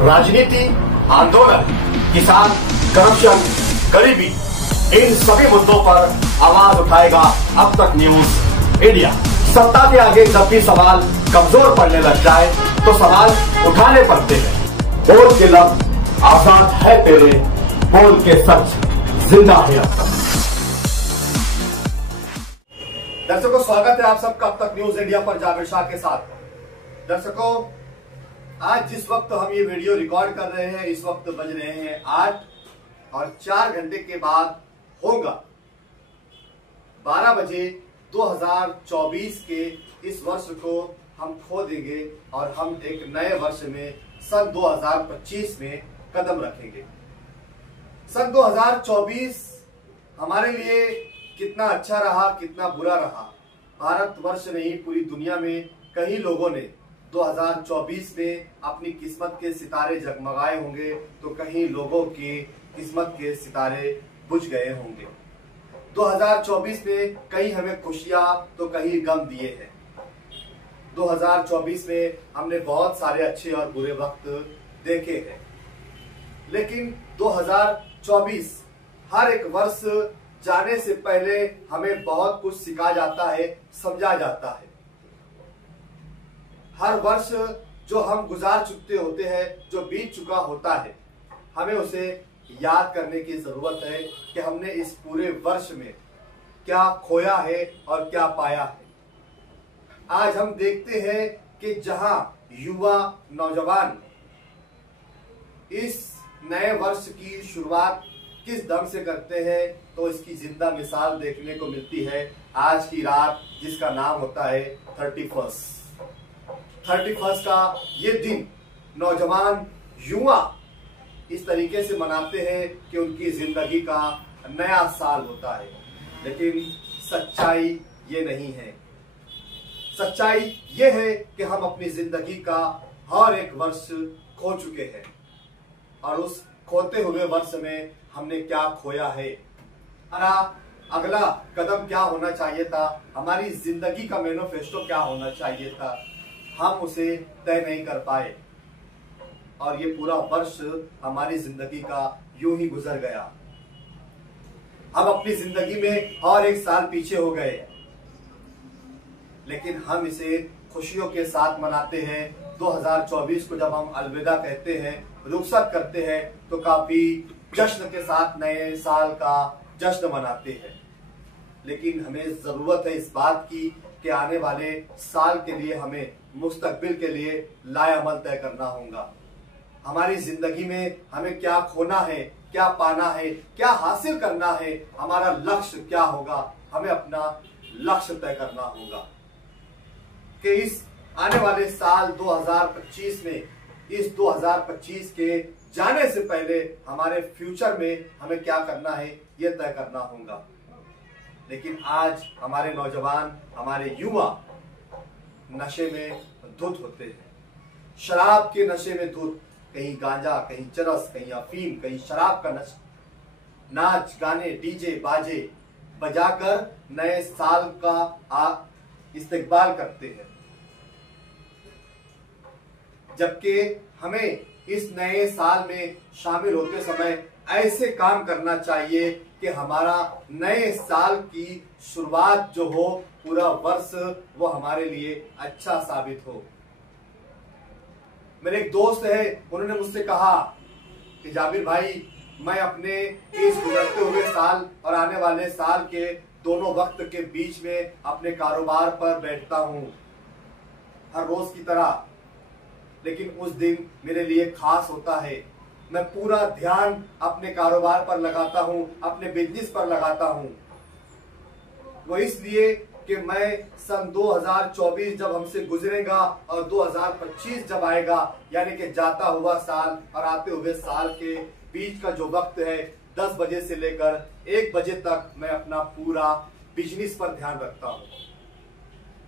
राजनीति, आंदोलन, किसान, करप्शन, गरीबी, इन सभी मुद्दों पर आवाज उठाएगा अब तक न्यूज इंडिया। सत्ता के आगे जब भी सवाल कमजोर पड़ने लग जाए तो सवाल उठाने पड़ते हैं। बोल के लफ्ज आजाद है तेरे, बोल के सच जिंदा है अब तक। दर्शकों, स्वागत है आप सबका अब तक न्यूज इंडिया पर जाबिर शाह के साथ। दर्शकों, आज जिस वक्त हम ये वीडियो रिकॉर्ड कर रहे हैं, इस वक्त बज रहे हैं 8 और 4 घंटे के बाद होगा 12 बजे। 2024 के इस वर्ष को हम खो देंगे और हम एक नए वर्ष में सन 2025 में कदम रखेंगे। सन 2024 हमारे लिए कितना अच्छा रहा, कितना बुरा रहा, भारतवर्ष नहीं पूरी दुनिया में कई लोगों ने 2024 में अपनी किस्मत के सितारे जगमगाए होंगे तो कहीं लोगों की किस्मत के सितारे बुझ गए होंगे। 2024 में कहीं हमें खुशियां तो कहीं गम दिए हैं। 2024 में हमने बहुत सारे अच्छे और बुरे वक्त देखे हैं, लेकिन 2024 हर एक वर्ष जाने से पहले हमें बहुत कुछ सिखाया जाता है, समझा जाता है। हर वर्ष जो हम गुजार चुके होते हैं, जो बीत चुका होता है, हमें उसे याद करने की जरूरत है कि हमने इस पूरे वर्ष में क्या खोया है और क्या पाया है। आज हम देखते हैं कि जहां युवा नौजवान इस नए वर्ष की शुरुआत किस ढंग से करते हैं, तो इसकी जिंदा मिसाल देखने को मिलती है आज की रात, जिसका नाम होता है 31 का ये दिन नौजवान युवा इस तरीके से मनाते हैं कि उनकी जिंदगी का नया साल होता है। लेकिन सच्चाई ये नहीं है। सच्चाई ये है कि हम अपनी जिंदगी का हर एक वर्ष खो चुके हैं और उस खोते हुए वर्ष में हमने क्या खोया है, अगला कदम क्या होना चाहिए था, हमारी जिंदगी का मैनिफेस्टो क्या होना चाहिए था, हम उसे तय नहीं कर पाए और ये पूरा वर्ष हमारी जिंदगी का यूं ही गुजर गया। हम अपनी जिंदगी में हर एक साल पीछे हो गए, लेकिन हम इसे खुशियों के साथ मनाते हैं। 2024 को जब हम अलविदा कहते हैं, रुखसत करते हैं, तो काफी जश्न के साथ नए साल का जश्न मनाते हैं। लेकिन हमें जरूरत है इस बात की कि आने वाले साल के लिए हमें मुस्तकबिल के लिए लाएअमल तय करना होगा। हमारी जिंदगी में हमें क्या खोना है, क्या पाना है, क्या हासिल करना है, हमारा लक्ष्य क्या होगा, हमें अपना लक्ष्य तय करना होगा कि इस आने वाले साल 2025 में, इस 2025 के जाने से पहले हमारे फ्यूचर में हमें क्या करना है, यह तय करना होगा। लेकिन आज हमारे नौजवान, हमारे युवा नशे में धुत होते हैं, शराब के नशे में धुत, कहीं गांजा, कहीं चरस, कहीं अफीम, कहीं शराब का नशा, नाच गाने, डीजे बाजे बजाकर नए साल का इस्तेकबाल करते हैं। जबकि हमें इस नए साल में शामिल होते समय ऐसे काम करना चाहिए कि हमारा नए साल की शुरुआत जो हो, पूरा वर्ष वो हमारे लिए अच्छा साबित हो। मेरे एक दोस्त है, उन्होंने मुझसे कहा कि जाबिर भाई, मैं अपने इस गुजरते हुए साल और आने वाले साल के दोनों वक्त के बीच में अपने कारोबार पर बैठता हूं हर रोज की तरह, लेकिन उस दिन मेरे लिए खास होता है। मैं पूरा ध्यान अपने कारोबार पर लगाता हूं, अपने बिजनेस पर लगाता हूं। वो इसलिए कि मैं सन 2024 जब हमसे गुजरेगा और 2025 जब आएगा, यानी कि जाता हुआ साल और आते हुए साल के बीच का जो वक्त है, 10 बजे से लेकर 1 बजे तक मैं अपना पूरा बिजनेस पर ध्यान रखता हूं,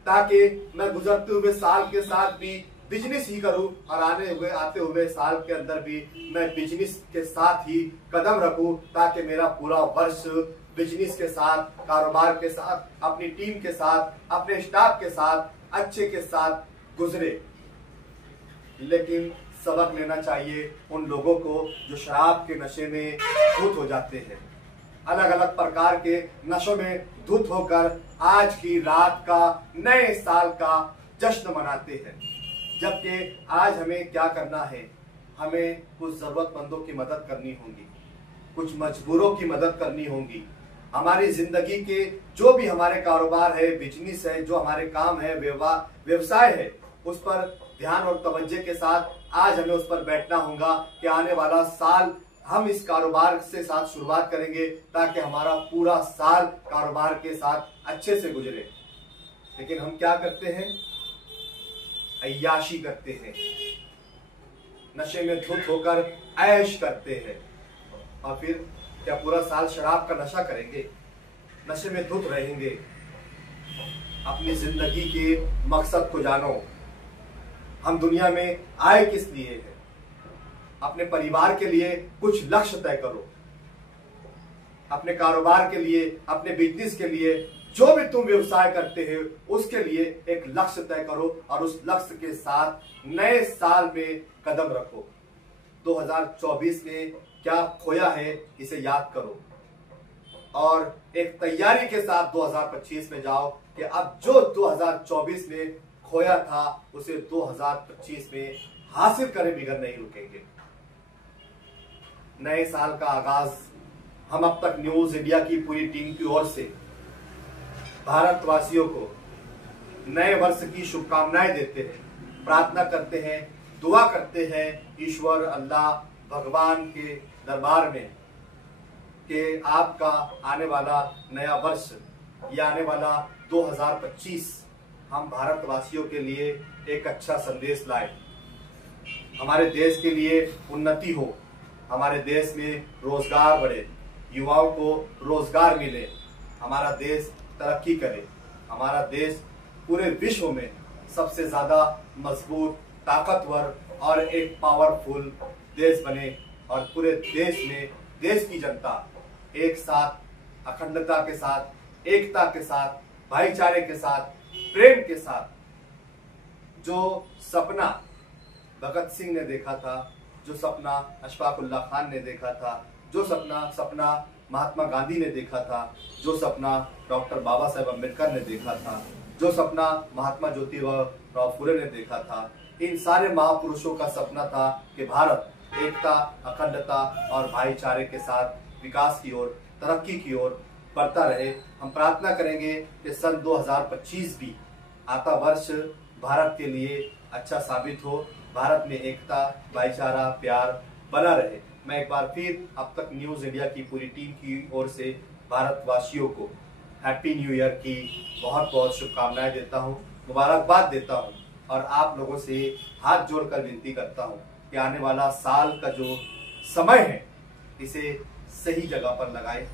ताकि मैं गुजरते हुए साल के साथ भी बिजनेस ही करूं और आते हुए साल के अंदर भी मैं बिजनेस के साथ ही कदम रखूं, ताकि मेरा पूरा वर्ष बिजनेस के साथ, कारोबार के साथ, अपनी टीम के साथ, अपने स्टाफ के साथ, अच्छे के साथ गुजरे। लेकिन सबक लेना चाहिए उन लोगों को जो शराब के नशे में धुत हो जाते हैं, अलग अलग प्रकार के नशों में धुत होकर आज की रात का, नए साल का जश्न मनाते हैं। जबकि आज हमें क्या करना है, हमें कुछ जरूरतमंदों की मदद करनी होगी, कुछ मजबूरों की मदद करनी होगी। हमारी जिंदगी के जो भी हमारे कारोबार है, बिजनेस है, जो हमारे काम है, व्यवसाय है, उस पर ध्यान और तवज्जो के साथ आज हमें उस पर बैठना होगा कि आने वाला साल हम इस कारोबार से साथ शुरुआत करेंगे ताकि हमारा पूरा साल कारोबार के साथ अच्छे से गुजरे। लेकिन हम क्या करते हैं, अय्याशी करते हैं, नशे में धुत होकर ऐश करते हैं और फिर क्या पूरा साल शराब का नशा करेंगे, नशे में धुत रहेंगे। अपनी जिंदगी के मकसद को जानो, हम दुनिया में आए किस लिए हैं। अपने परिवार के लिए कुछ लक्ष्य तय करो, अपने कारोबार के लिए, अपने बिजनेस के लिए, जो भी तुम व्यवसाय करते हो उसके लिए एक लक्ष्य तय करो और उस लक्ष्य के साथ नए साल में कदम रखो। 2024 में क्या खोया है इसे याद करो और एक तैयारी के साथ 2025 में जाओ कि अब जो 2024 में खोया था उसे 2025 में हासिल करे बिगड़ नहीं रुकेंगे। नए साल का आगाज हम अब तक न्यूज इंडिया की पूरी टीम की ओर से भारतवासियों को नए वर्ष की शुभकामनाएं देते हैं, प्रार्थना करते हैं, दुआ करते हैं ईश्वर अल्लाह भगवान के दरबार में कि आपका आने वाला नया वर्ष या आने वाला 2025 हम भारतवासियों के लिए एक अच्छा संदेश लाए, हमारे देश के लिए उन्नति हो, हमारे देश में रोजगार बढ़े, युवाओं को रोजगार मिले, हमारा देश तरक्की करे, हमारा देश पूरे विश्व में सबसे ज्यादा मजबूत, ताकतवर और एक पावरफुल देश बने और पूरे देश में देश की जनता एक साथ अखंडता के साथ, एकता के साथ, भाईचारे के साथ, प्रेम के साथ जो सपना भगत सिंह ने देखा था, जो सपना अशफाकुल्लाह खान ने देखा था, जो सपना महात्मा गांधी ने देखा था, जो सपना डॉक्टर बाबा साहेब अम्बेडकर ने देखा था, जो सपना महात्मा ज्योतिराव फुले ने देखा था, इन सारे महापुरुषों का सपना था कि भारत एकता, अखंडता और भाईचारे के साथ विकास की ओर, तरक्की की ओर बढ़ता रहे। हम प्रार्थना करेंगे कि सन 2025 भी आता वर्ष भारत के लिए अच्छा साबित हो, भारत में एकता, भाईचारा, प्यार बना रहे। मैं एक बार फिर अब तक न्यूज इंडिया की पूरी टीम की ओर से भारतवासियों को हैप्पी न्यू ईयर की बहुत बहुत शुभकामनाएं देता हूं, मुबारकबाद देता हूं और आप लोगों से हाथ जोड़कर विनती करता हूं कि आने वाला साल का जो समय है इसे सही जगह पर लगाए,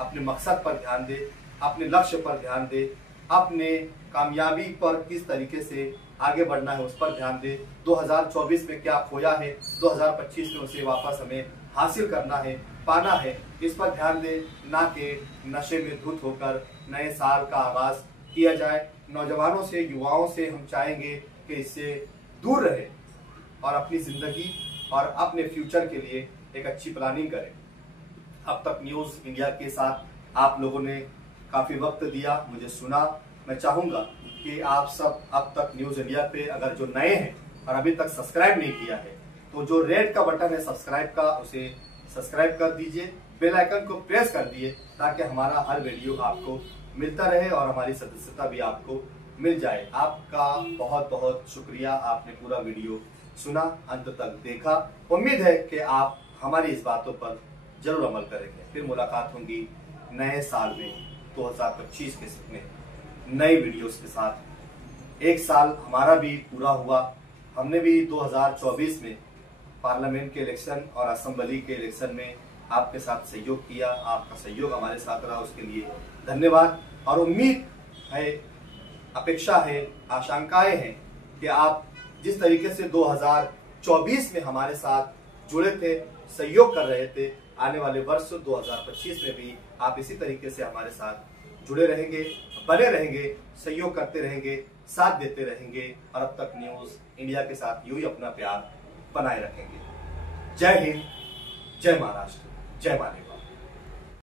अपने मकसद पर ध्यान दे, अपने लक्ष्य पर ध्यान दे, अपने कामयाबी पर किस तरीके से आगे बढ़ना है उस पर ध्यान दे। 2024 में क्या खोया है 2025 में उसे वापस हमें हासिल करना है, पाना है, इस पर ध्यान दे, ना कि नशे में धुत होकर नए साल का आगाज किया जाए। नौजवानों से, युवाओं से हम चाहेंगे कि इससे दूर रहे और अपनी जिंदगी और अपने फ्यूचर के लिए एक अच्छी प्लानिंग करें। अब तक न्यूज इंडिया के साथ आप लोगों ने काफी वक्त दिया, मुझे सुना। मैं चाहूंगा कि आप सब अब तक न्यूज इंडिया पे अगर जो नए हैं और अभी तक सब्सक्राइब नहीं किया है तो जो रेड का बटन है सब्सक्राइब का, उसे सब्सक्राइब कर दीजिए, बेल आइकन को प्रेस कर दिए ताकि हमारा हर वीडियो आपको मिलता रहे और हमारी सदस्यता भी आपको मिल जाए। आपका बहुत बहुत शुक्रिया, आपने पूरा वीडियो सुना, अंत तक देखा। उम्मीद है कि आप हमारी इस बातों पर जरूर अमल करेंगे। फिर मुलाकात होगी नए साल में 2025 के में नई वीडियोस के साथ। एक साल हमारा भी पूरा हुआ, हमने भी 2024 में पार्लियामेंट के इलेक्शन और असेंबली के इलेक्शन में आपके साथ सहयोग किया। आपका सहयोग हमारे साथ रहा, उसके लिए धन्यवाद। और उम्मीद है, अपेक्षा है, आशंकाएं हैं कि आप जिस तरीके से 2024 में हमारे साथ जुड़े थे, सहयोग कर रहे थे, आने वाले वर्ष 2025 में भी आप इसी तरीके से हमारे साथ जुड़े रहेंगे, बने रहेंगे, सहयोग करते रहेंगे, साथ देते रहेंगे और अब तक न्यूज इंडिया के साथ यूं ही अपना प्यार बनाए रखेंगे। जय हिंद, जय महाराष्ट्र, जय मालेगांव।